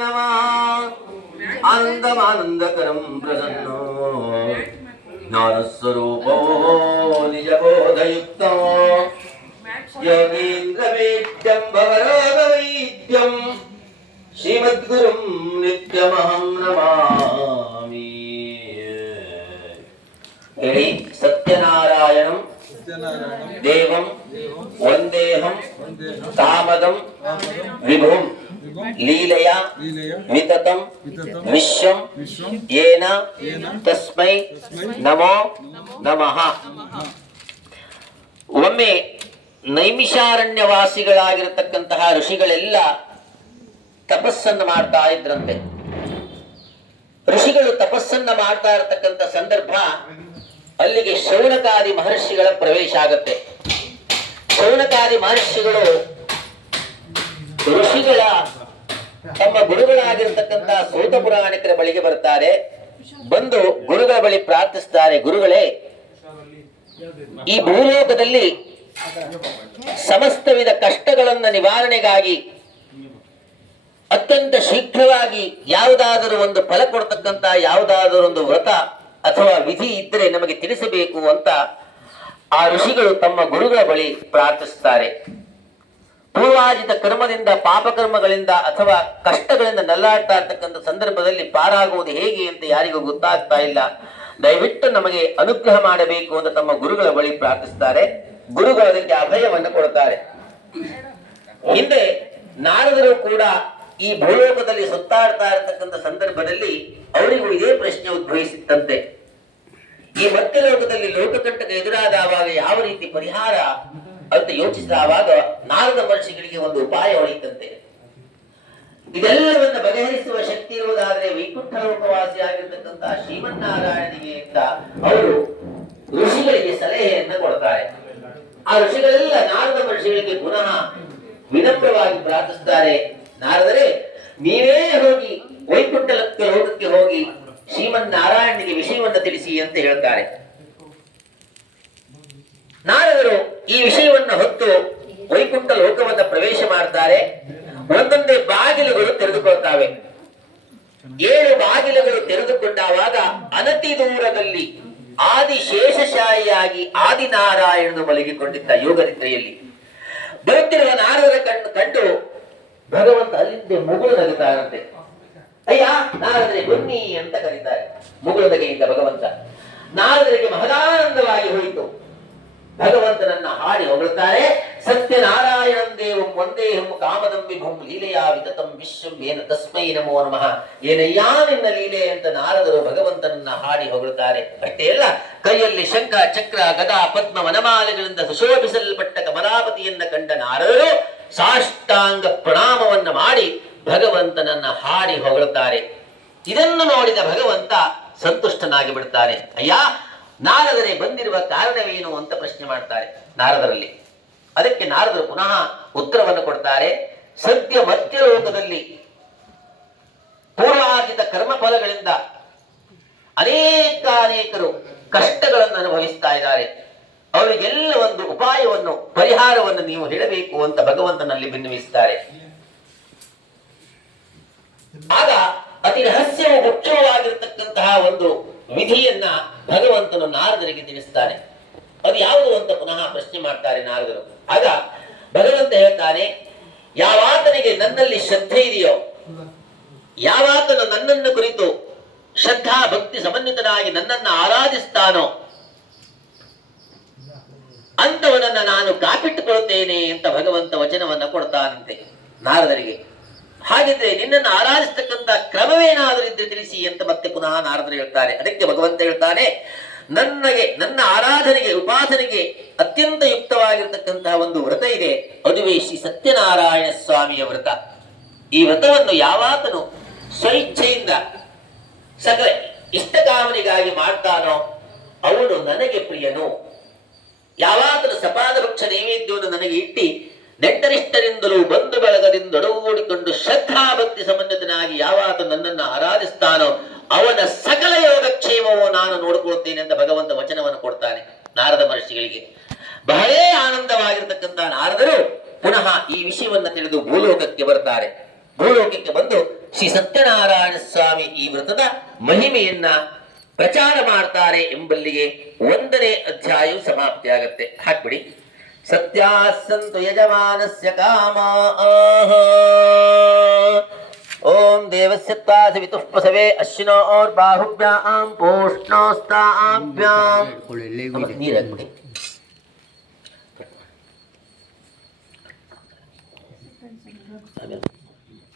नमः आनन्दमानन्दकरं प्रसन्नो ज्ञानस्वरूपो निजबोधयुक्तो योगीन्द्रवेद्यं भवरोगवैद्यं श्रीमद्गुरुं नित्यमहं नमामि। ಹೇಳಿ ಸತ್ಯನಾರಾಯಣಂ ದೇವಂ ವಂದೇಹಂ ಕಾಮದಂ ವಿಭುಂ ಲೀಲೆಯ ವಿತತಂ ವಿಶ್ವಂ ಯೇನ ತಸ್ಮೈ ನಮೋ ನಮಃ. ಒಮ್ಮೆ ನೈಮಿಷಾರಣ್ಯವಾಸಿಗಳಾಗಿರತಕ್ಕಂತಹ ಋಷಿಗಳೆಲ್ಲ ತಪಸ್ಸನ್ನು ಮಾಡ್ತಾ ಇದ್ರಂತೆ. ಋಷಿಗಳು ತಪಸ್ಸನ್ನ ಮಾಡ್ತಾ ಇರತಕ್ಕಂಥ ಸಂದರ್ಭ ಅಲ್ಲಿಗೆ ಶೌನಕಾದಿ ಮಹರ್ಷಿಗಳ ಪ್ರವೇಶ ಆಗುತ್ತೆ. ಶೌನಕಾದಿ ಮಹರ್ಷಿಗಳು ಋಷಿಗಳ ತಮ್ಮ ಗುರುಗಳಾಗಿರ್ತಕ್ಕಂಥ ಸೂತ ಪುರಾಣಿಕರ ಬಳಿಗೆ ಬರ್ತಾರೆ. ಬಂದು ಗುರುಗಳ ಬಳಿ ಪ್ರಾರ್ಥಿಸ್ತಾರೆ, ಗುರುಗಳೇ, ಈ ಭೂಲೋಕದಲ್ಲಿ ಸಮಸ್ತ ವಿಧ ಕಷ್ಟಗಳನ್ನ ನಿವಾರಣೆಗಾಗಿ ಅತ್ಯಂತ ಶೀಘ್ರವಾಗಿ ಯಾವುದಾದರೂ ಒಂದು ಫಲ ಕೊಡ್ತಕ್ಕಂಥ ಯಾವುದಾದರೂ ಒಂದು ವ್ರತ ಅಥವಾ ವಿಧಿ ಇದ್ದರೆ ನಮಗೆ ತಿಳಿಸಬೇಕು ಅಂತ ಆ ಋಷಿಗಳು ತಮ್ಮ ಗುರುಗಳ ಬಳಿ ಪ್ರಾರ್ಥಿಸುತ್ತಾರೆ. ಪೂರ್ವಾಜಿತ ಕರ್ಮದಿಂದ ಪಾಪಕರ್ಮಗಳಿಂದ ಅಥವಾ ಕಷ್ಟಗಳಿಂದ ನಲ್ಲಾಡ್ತಾ ಇರ್ತಕ್ಕಂಥ ಸಂದರ್ಭದಲ್ಲಿ ಪಾರಾಗುವುದು ಹೇಗೆ ಅಂತ ಯಾರಿಗೂ ಗೊತ್ತಾಗ್ತಾ ಇಲ್ಲ, ದಯವಿಟ್ಟು ನಮಗೆ ಅನುಗ್ರಹ ಮಾಡಬೇಕು ಅಂತ ತಮ್ಮ ಗುರುಗಳ ಬಳಿ ಪ್ರಾರ್ಥಿಸುತ್ತಾರೆ. ಗುರುಗಳು ಅದಕ್ಕೆ ಅಭಯವನ್ನು ಕೊಡುತ್ತಾರೆ. ಹಿಂದೆ ನಾರದರು ಕೂಡ ಈ ಭೂಲೋಕದಲ್ಲಿ ಸುತ್ತಾಡ್ತಾ ಇರತಕ್ಕಂಥ ಸಂದರ್ಭದಲ್ಲಿ ಅವರಿಗೂ ಇದೇ ಪ್ರಶ್ನೆ ಉದ್ಭವಿಸಿತ್ತಂತೆ. ಈ ಮಧ್ಯಲೋಕದಲ್ಲಿ ಲೋಕಕಂಟಕ ಎದುರಾದವಾಗ ಯಾವ ರೀತಿ ಪರಿಹಾರ ಅಂತ ಯೋಚಿಸಿದವಾಗ ನಾರದ ಮಹರ್ಷಿಗಳಿಗೆ ಒಂದು ಉಪಾಯ ಹೊಳೆಯಿತಂತೆ. ಇದೆಲ್ಲವನ್ನ ಬಗೆಹರಿಸುವ ಶಕ್ತಿ ಇರುವುದಾದರೆ ವೈಕುಂಠ ಲೋಕವಾಸಿ ಆಗಿರ್ತಕ್ಕಂತಹ ಶ್ರೀಮನ್ನಾರಾಯಣನಿಗೆ ಅಂತ ಅವರು ಋಷಿಗಳಿಗೆ ಸಲಹೆಯನ್ನ ಕೊಡ್ತಾರೆ. ಆ ಋಷಿಗಳೆಲ್ಲ ನಾರದ ಮಹರ್ಷಿಗಳಿಗೆ ಪುನಃ ವಿನಮ್ರವಾಗಿ ಪ್ರಾರ್ಥಿಸುತ್ತಾರೆ, ನಾರದರೆ ನೀವೇ ಹೋಗಿ ವೈಕುಂಠ ಲೋಕಕ್ಕೆ ಹೋಗಿ ಶ್ರೀಮನ್ನಾರಾಯಣನಿಗೆ ವಿಷಯವನ್ನು ತಿಳಿಸಿ ಅಂತ ಹೇಳ್ತಾರೆ. ನಾರದರು ಈ ವಿಷಯವನ್ನು ಹೊತ್ತು ವೈಕುಂಠ ಲೋಕವನ್ನು ಪ್ರವೇಶ ಮಾಡ್ತಾರೆ. ಒಂದೊಂದೇ ಬಾಗಿಲುಗಳು ತೆರೆದುಕೊಳ್ತಾವೆ. 7 ಬಾಗಿಲುಗಳು ತೆರೆದುಕೊಂಡಾಗ ಅನತಿ ದೂರದಲ್ಲಿ ಆದಿಶೇಷಶಾಹಿಯಾಗಿ ಆದಿನಾರಾಯಣನು ಮಲಗಿಕೊಂಡಿದ್ದ ಯೋಗನಿದ್ರೆಯಲ್ಲಿ ಬರುತ್ತಿರುವ ನಾರದರ ಕಂಡು ಭಗವಂತ ಅಲ್ಲಿಂದ ಮುಗುಳು ನಗುತ್ತಾರಂತೆ. ಅಯ್ಯ ನಾರದರೆ ಬನ್ನಿ ಅಂತ ಕರೀತಾರೆ. ಮುಗುಳು ನಗೆಯಿಂದ ಭಗವಂತ ನಾರದರಿಗೆ ಮಹದಾನಂದವಾಗಿ ಹೋಯಿತು. ಭಗವಂತನನ್ನ ಹಾಡಿ ಹೊಗಳುತ್ತಾರೆ. ಸತ್ಯನಾರಾಯಣಂ ದೇವಂ ವಂದೇಹಂ ಕಾಮದಂ ವಿಭುಂ ಲೀಲೆಯಾ ವಿತತಂ ವಿಶ್ವಂ ಏನ ತಸ್ಮೈ ನಮೋ ನಮಃ. ಏನಯ್ಯ ನಿನ್ನ ಲೀಲೆ ಅಂತ ನಾರದರು ಭಗವಂತನನ್ನ ಹಾಡಿ ಹೊಗಳುತ್ತಾರೆ. ಅಷ್ಟೇ ಅಲ್ಲ, ಕೈಯಲ್ಲಿ ಶಂಖ ಚಕ್ರ ಗದಾ ಪದ್ಮ ವನಮಾಲೆಗಳಿಂದ ಸುಶೋಭಿಸಲ್ಪಟ್ಟ ಕಮಲಾಪತಿಯನ್ನ ಕಂಡ ನಾರದರು ಸಾಷ್ಟಾಂಗ ಪ್ರಣಾಮವನ್ನ ಮಾಡಿ ಭಗವಂತನನ್ನ ಹಾಡಿ ಹೊಗಳುತ್ತಾರೆ. ಇದನ್ನು ನೋಡಿದ ಭಗವಂತ ಸಂತುಷ್ಟನಾಗಿ ಬಿಡ್ತಾರೆ. ಅಯ್ಯ ನಾರದರೇ ಬಂದಿರುವ ಕಾರಣವೇನು ಅಂತ ಪ್ರಶ್ನೆ ಮಾಡ್ತಾರೆ ನಾರದರಲ್ಲಿ. ಅದಕ್ಕೆ ನಾರದರು ಪುನಃ ಉತ್ತರವನ್ನು ಕೊಡ್ತಾರೆ. ಸದ್ಯ ಮಧ್ಯಲೋಕದಲ್ಲಿ ಪೂರ್ವಾರ್ಜಿತ ಕರ್ಮಫಲಗಳಿಂದ ಅನೇಕರು ಕಷ್ಟಗಳನ್ನು ಅನುಭವಿಸ್ತಾ ಇದ್ದಾರೆ. ಅವರಿಗೆಲ್ಲ ಒಂದು ಉಪಾಯವನ್ನು ಪರಿಹಾರವನ್ನು ನೀವು ಹೇಳಬೇಕು ಅಂತ ಭಗವಂತನಲ್ಲಿ ವಿನ್ನವಿಸುತ್ತಾರೆ. ಆಗ ಅತಿ ರಹಸ್ಯವೂ ಗುಪ್ತವಾಗಿರತಕ್ಕಂತಹ ಒಂದು ವಿಧಿಯನ್ನ ಭಗವಂತನು ನಾರದರಿಗೆ ತಿಳಿಸ್ತಾನೆ. ಅದು ಯಾವುದು ಅಂತ ಪುನಃ ಪ್ರಶ್ನೆ ಮಾಡ್ತಾರೆ ನಾರದರು. ಆಗ ಭಗವಂತ ಹೇಳ್ತಾನೆ, ಯಾವಾತನಿಗೆ ನನ್ನಲ್ಲಿ ಶ್ರದ್ಧೆ ಇದೆಯೋ, ಯಾವಾತನು ನನ್ನನ್ನು ಕುರಿತು ಶ್ರದ್ಧಾ ಭಕ್ತಿ ಸಮನ್ವಿತನಾಗಿ ನನ್ನನ್ನು ಆರಾಧಿಸ್ತಾನೋ ಅಂತವನನ್ನ ನಾನು ಕಾಪಿಟ್ಟುಕೊಳ್ಳುತ್ತೇನೆ ಅಂತ ಭಗವಂತ ವಚನವನ್ನ ಕೊಡ್ತಾನಂತೆ ನಾರದರಿಗೆ. ಹಾಗಿದ್ರೆ ನಿನ್ನನ್ನು ಆರಾಧಿಸ್ತಕ್ಕಂಥ ಕ್ರಮವೇನಾದರೂ ಇದ್ರೆ ತಿಳಿಸಿ ಅಂತ ಮತ್ತೆ ಪುನಃ ನಾರದರು ಹೇಳ್ತಾರೆ. ಅದಕ್ಕೆ ಭಗವಂತ ಹೇಳ್ತಾನೆ, ನನ್ನ ಆರಾಧನೆಗೆ ಉಪಾಸನೆಗೆ ಅತ್ಯಂತ ಯುಕ್ತವಾಗಿರ್ತಕ್ಕಂತಹ ಒಂದು ವ್ರತ ಇದೆ, ಅದುವೇ ಶ್ರೀ ಸತ್ಯನಾರಾಯಣ ಸ್ವಾಮಿಯ ವ್ರತ. ಈ ವ್ರತವನ್ನು ಯಾವಾತನು ಸ್ವಇಚ್ಛೆಯಿಂದ ಸಕಲ ಇಷ್ಟಕಾಮನೆಗಾಗಿ ಮಾಡ್ತಾನೋ ಅವನು ನನಗೆ ಪ್ರಿಯನು. ಯಾವಾತನು ಸಪಾದ ಭಕ್ಷ ನೈವೇದ್ಯವನ್ನು ನನಗೆ ಇಟ್ಟಿ ನೆಟ್ಟರಿಷ್ಟರಿಂದಲೂ ಬಂಧು ಬಳಗದಿಂದೊಡಗೂಡಿಕೊಂಡು ಶ್ರದ್ಧಾ ಭಕ್ತಿ ಸಂಬಂಧಿತನಾಗಿ ಯಾವಾತ ನನ್ನನ್ನು ಆರಾಧಿಸ್ತಾನೋ ಅವನ ಸಕಲ ಯೋಗಕ್ಷೇಮವು ನಾನು ನೋಡಿಕೊಳ್ತೇನೆ ಅಂತ ಭಗವಂತ ವಚನವನ್ನು ಕೊಡ್ತಾನೆ ನಾರದ ಮಹರ್ಷಿಗಳಿಗೆ. ಬಹಳೇ ಆನಂದವಾಗಿರ್ತಕ್ಕಂಥ ನಾರದರು ಪುನಃ ಈ ವಿಷಯವನ್ನ ತಿಳಿದು ಭೂಲೋಕಕ್ಕೆ ಬರ್ತಾರೆ. ಭೂಲೋಕಕ್ಕೆ ಬಂದು ಶ್ರೀ ಸತ್ಯನಾರಾಯಣ ಸ್ವಾಮಿ ಈ ವ್ರತದ ಮಹಿಮೆಯನ್ನ ಪ್ರಚಾರ ಮಾಡ್ತಾರೆ ಎಂಬಲ್ಲಿಗೆ 1ನೇ ಅಧ್ಯಾಯವು ಸಮಾಪ್ತಿಯಾಗತ್ತೆ. ಹಾಕ್ಬಿಡಿ. ಸತ್ಯಾಸಂತು ಯಜಮಾನಸ್ಯ ಕಾಮಾಃ ಓಂ ದೇವಸ್ಯ ತ್ವಾ ಸವಿತುಃ ಪ್ರಸವೇ ಅಶ್ವಿನೋರ್ಬಾಹುಭ್ಯಾಂ ಪೋಷ್ಣೋಸ್ತಾಭ್ಯಾಂ. ನೀರು ಹಾಕ್ಬಿಡಿ. ಆಮೇಲೆ